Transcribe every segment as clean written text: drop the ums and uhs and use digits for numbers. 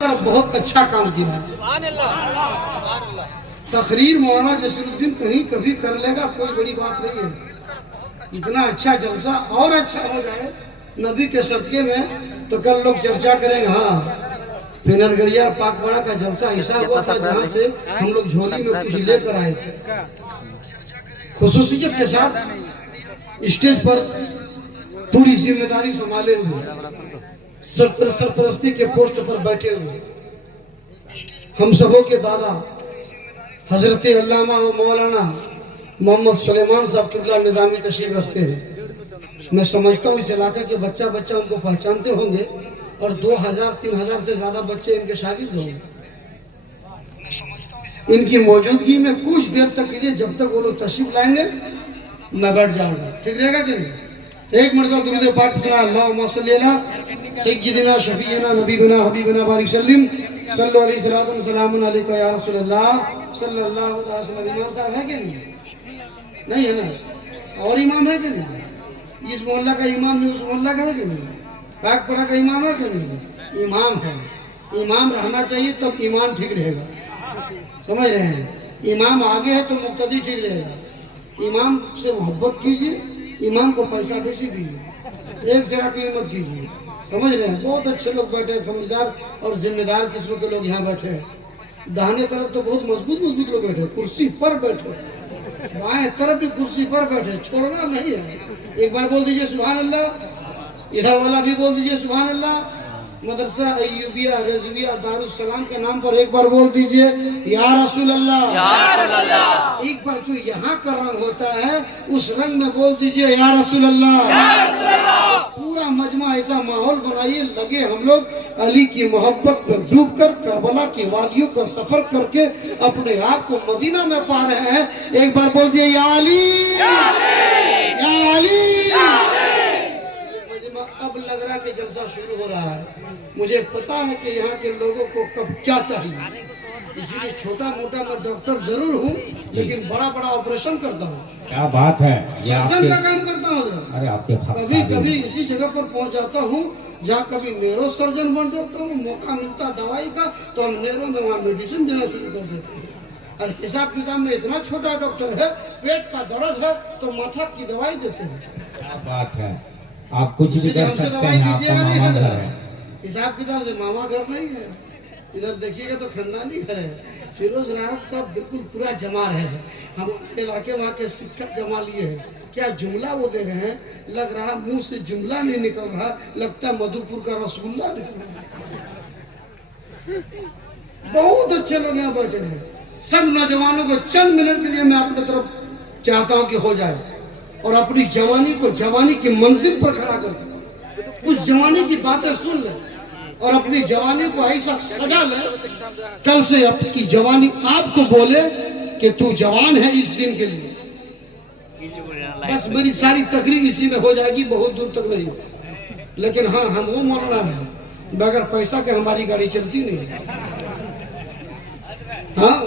بہت اچھا کام کیا ہے. تقریر مولانا جسیر الدین کہیں کبھی کر لے گا کوئی بڑی بات نہیں ہے. اتنا اچھا جلسہ اور اچھا ہو جائے نبی کے صدقے میں تو کل لوگ چرچا کریں گے. ہاں پینرگڑیا پاک بڑا کا جلسہ ایسا ہوا تھا جہاں سے ہم لوگ جھولی میں کچھ لے کر آئے تھے. خصوصیت کے ساتھ اسٹیج پر پوری ذمہ داری سنبھالے ہوئے سرپرستی کے پوسٹ پر بیٹھے ہوئے ہم سبوں کے دادا حضرت علامہ و مولانا محمد سلیمان صاحب قبلہ نظامی تشریف رکھتے ہیں. میں سمجھتا ہوں اس علاقے کے بچہ ان کو پہچانتے ہوں گے اور 2000-3000 سے زیادہ بچے ان کے شاگرد ہوں گے. ان کی موجودگی میں کچھ دیر تک کے لیے جب تک وہ لوگ تشریف لائیں گے میں بیٹھ جاؤں گا. ٹھیک رہے گا کہ نہیں؟ ایک مرتبہ درود پاک سنا. اللہم صلی علی سیدنا شفیعنا نبینا حبیبنا بارک سلم صلی اللہ علیہ وسلم. سلام علیکم یا رسول اللہ صلی اللہ علیہ وسلم. امام صاحب ہے کہ نہیں ہے نا؟ اور امام ہے کہ نہیں؟ اس محلہ کا امام نہیں اس محلہ کا ہے کہ نہیں؟ پاک پڑا کا امام ہے کہ نہیں؟ امام ہے. امام رہنا چاہیے تب ایمان ٹھیک رہے گا. سمجھ رہے ہیں؟ امام آگے ہے تو مقتدی ٹھیک رہے گا. امام سے محبت کیجئے, امام کو پیسہ بیشی دیجئے, ایک ذرا کی ہمت کیجئے. سمجھ رہے ہیں؟ بہت اچھے لوگ بیٹھے ہیں, سمجھدار اور ذمہ دار قسم کے لوگ یہاں بیٹھے ہیں. داہنے طرف تو بہت مضبوط لوگ بیٹھے, کرسی پر بیٹھے. بائیں طرف بھی کرسی پر بیٹھے, چھوڑنا نہیں ہے. ایک بار بول دیجئے سبحان اللہ. ادھر والا بھی بول دیجئے سبحان اللہ. مدرسہ ایوبیہ رضویہ دارالسلام کے نام پر ایک بار بول دیجئے یا رسول اللہ. ایک بار جو یہاں کا رنگ ہوتا ہے اس رنگ میں بول دیجئے یا رسول اللہ. پورا مجمع ایسا ماحول بنائیے لگے ہم لوگ علی کی محبت پر ڈوب کر کربلا کی وادیوں کا سفر کر کے اپنے آپ کو مدینہ میں پا رہے ہیں. ایک بار بول دیجئے یا علی یا علی. اب لگ رہا ہے کہ جلسہ شروع ہو رہا ہے. مجھے پتا ہے کہ یہاں کے لوگوں کو کب کیا چاہیے, اسی لیے چھوٹا موٹا میں ڈاکٹر ضرور ہوں لیکن بڑا آپریشن کرتا ہوں. کیا بات ہے, سرجن کا کام کرتا ہوں. کبھی اسی جگہ پر پہنچ جاتا ہوں جہاں کبھی نیرو سرجن بن جاتا ہوں. موقع ملتا دوائی کا تو ہم نیرو میں وہاں میڈیسن دینا شروع کر دیتے ہیں. اور حساب کتاب میں اتنا چھوٹا ڈاکٹر ہے, پیٹ کا درد ہے تو ماتھا کی دوائی دیتے ہیں. کیا بات ہے, آپ کچھ بھی کر سکتے ہیں. آپ کا ماما گھر ہے. حساب کتاب سے ماما گھر نہیں ہے. ادھر دیکھیے گا تو خاندانی گھر ہے. فیروز راحت صاحب بالکل پورا جمع رہے ہیں. ہمارے علاقے وہاں کے سکہ جمع لیے ہیں. کیا جملہ وہ دے رہے ہیں, لگ رہا منہ سے جملہ نہیں نکل رہا, لگتا مدھو پور کا رسول اللہ نکل رہا. بہت اچھے لوگ یہاں بیٹھے ہیں. سب نوجوانوں کو چند منٹ کے لیے میں اپنے طرف چاہتا ہوں کہ ہو جائے اور اپنی جوانی کو جوانی کی منزل پر کھڑا کر دیں. اس جوانی کی باتیں سن لیں اور اپنی جوانی کو ایسا سجا لیں کل سے آپ کی جوانی آپ کو بولے کہ تو جوان ہے اس دن کے لیے. بس میری ساری تقریر اسی میں ہو جائے گی, بہت دور تک نہیں. لیکن ہاں ہم وہ مولانا ہے بغیر پیسہ کے ہماری گاڑی چلتی نہیں. ہاں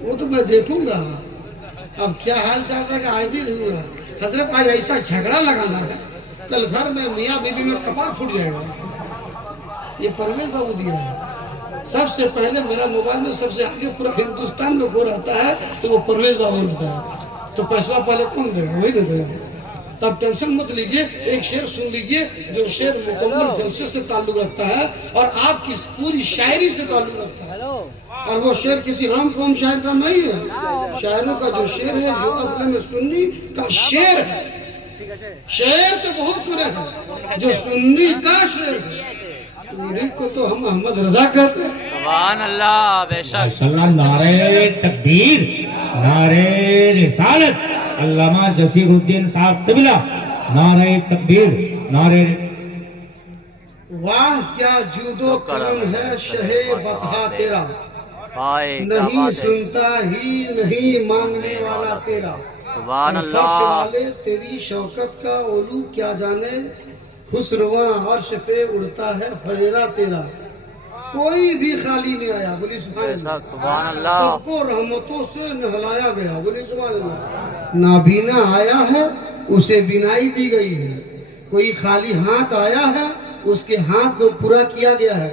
وہ تو میں دیکھوں گا. اب کیا حال چال رہا کہ آج بھی حضرت آج ایسا جھگڑا لگانا ہے کل گھر میں میاں بیوی میں کپار پھوٹ جائے گا. یہ پرویز بابو دیا ہے. سب سے پہلے میرا موبائل میں سب سے آگے پورا ہندوستان میں وہ رہتا ہے تو وہ پرویز بابو رہتا ہے. تو پیسہ پہلے کون دے گا, وہی نہ دے گا. تب ٹینشن مت لیجئے, ایک شعر سن لیجئے جو شعر مکمل جلسے سے تعلق رکھتا ہے اور آپ کی پوری شاعری سے تعلق رکھتا ہے. اور وہ شعر کسی عام قوم شاعر کا نہیں ہے. شاعروں کا جو شعر ہے جو اصل میں سنی کا شعر ہے. شعر تو بہت سنے ہیں, جو سنی کا شعر ہے میری کو تو ہم احمد رضا کہتے ہیں. سبحان اللہ, بے شک. نعرہ تکبیر, نعرہ رسالت, علامہ جسیر الدین صاحب قبلہ, نعرہ تکبیر, نعرہ. واہ کیا جود و کرم ہے شہ بطحا تیرا, نہیں سنتا ہی نہیں مانگنے والا تیرا. سبحان فرش اللہ. والے تیری شوکت کا اولو کیا جانے, خسرواں عرش پہ اڑتا ہے فریرا تیرا. کوئی بھی خالی نہیں آیا, بولی سبحان اللہ. سبحان اللہ. سب کو رحمتوں سے نہلایا گیا, بولی سبحان اللہ. نابینا آیا ہے اسے بینائی دی گئی ہے, کوئی خالی ہاتھ آیا ہے اس کے ہاتھ کو پورا کیا گیا ہے.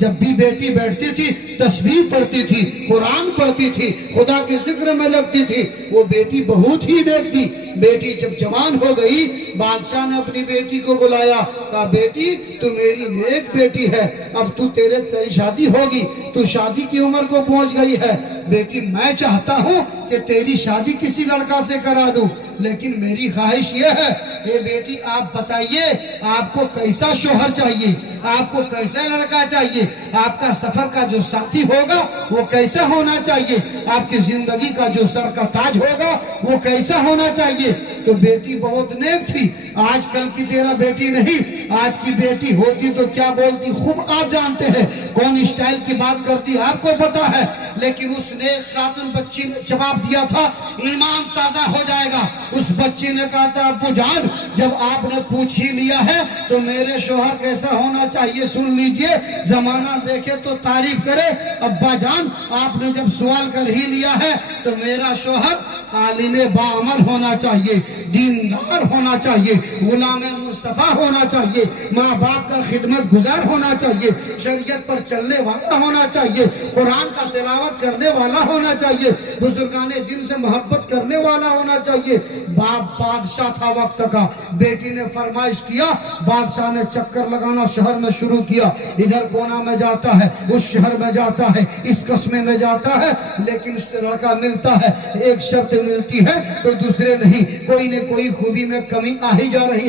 جب بھی بیٹی بیٹھتی تھی تسبیح پڑھتی تھی، قرآن پڑھتی تھی، خدا کے ذکر میں لگتی تھی، وہ بیٹی بہت ہی دیکھتی۔ بیٹی جب جوان ہو گئی، بادشاہ نے اپنی بیٹی کو بلایا، کہا بیٹی تو میری نیک بیٹی ہے، اب تیری شادی ہوگی، تو شادی کی عمر کو پہنچ گئی ہے، بیٹی میں چاہتا ہوں کہ تیری شادی کسی لڑکا سے کرا دوں، لیکن میری خواہش یہ ہے، اے بیٹی آپ بتائیے آپ کو کیسا شوہر چاہیے، آپ کو کیسا لڑکا چاہیے، آپ کا سفر کا جو ساتھی ہوگا وہ کیسا ہونا چاہیے، آپ کی زندگی کا جو سر کا تاج ہوگا وہ کیسا ہونا چاہیے۔ تو بیٹی بہت نیک تھی، آج کل کی تیرا بیٹی نہیں، آج کی بیٹی ہوتی تو کیا بولتی خوب آپ جانتے ہیں، کون اسٹائل کی بات کرتی آپ کو پتا ہے، لیکن اس نیک خاتون بچی نے جواب دیا تھا، ایمان تازہ ہو جائے گا۔ اس بچی نے کہا تھا ابو جان جب آپ نے پوچھ ہی لیا ہے تو میرے شوہر کیسا ہونا چاہیے سن لیجئے، زمانہ دیکھے تو تعریف کرے، ابا جان آپ نے جب سوال کر ہی لیا ہے تو میرا شوہر عالم باعمل ہونا چاہیے، دیندار ہونا چاہیے، غلام مصطفیٰ ہونا چاہیے، ماں باپ کا خدمت گزار ہونا چاہیے، شریعت پر چلنے والا ہونا چاہیے، قرآن کا تلاوت کرنے والا ہونا چاہیے، بزرگان دین سے محبت کرنے والا ہونا چاہیے۔ باپ بادشاہ تھا وقت کا، بیٹی نے فرمائش کیا، بادشاہ نے چکر لگانا شہر میں شروع کیا، ادھر کونا میں جاتا ہے، اس شہر میں جاتا ہے، اس قصبے میں جاتا ہے، لیکن اس لڑکا ملتا ہے، ایک شرط ملتی ہے تو دوسرے نہیں، کوئی نہ کوئی خوبی میں کمی آ ہی جا رہی ہے۔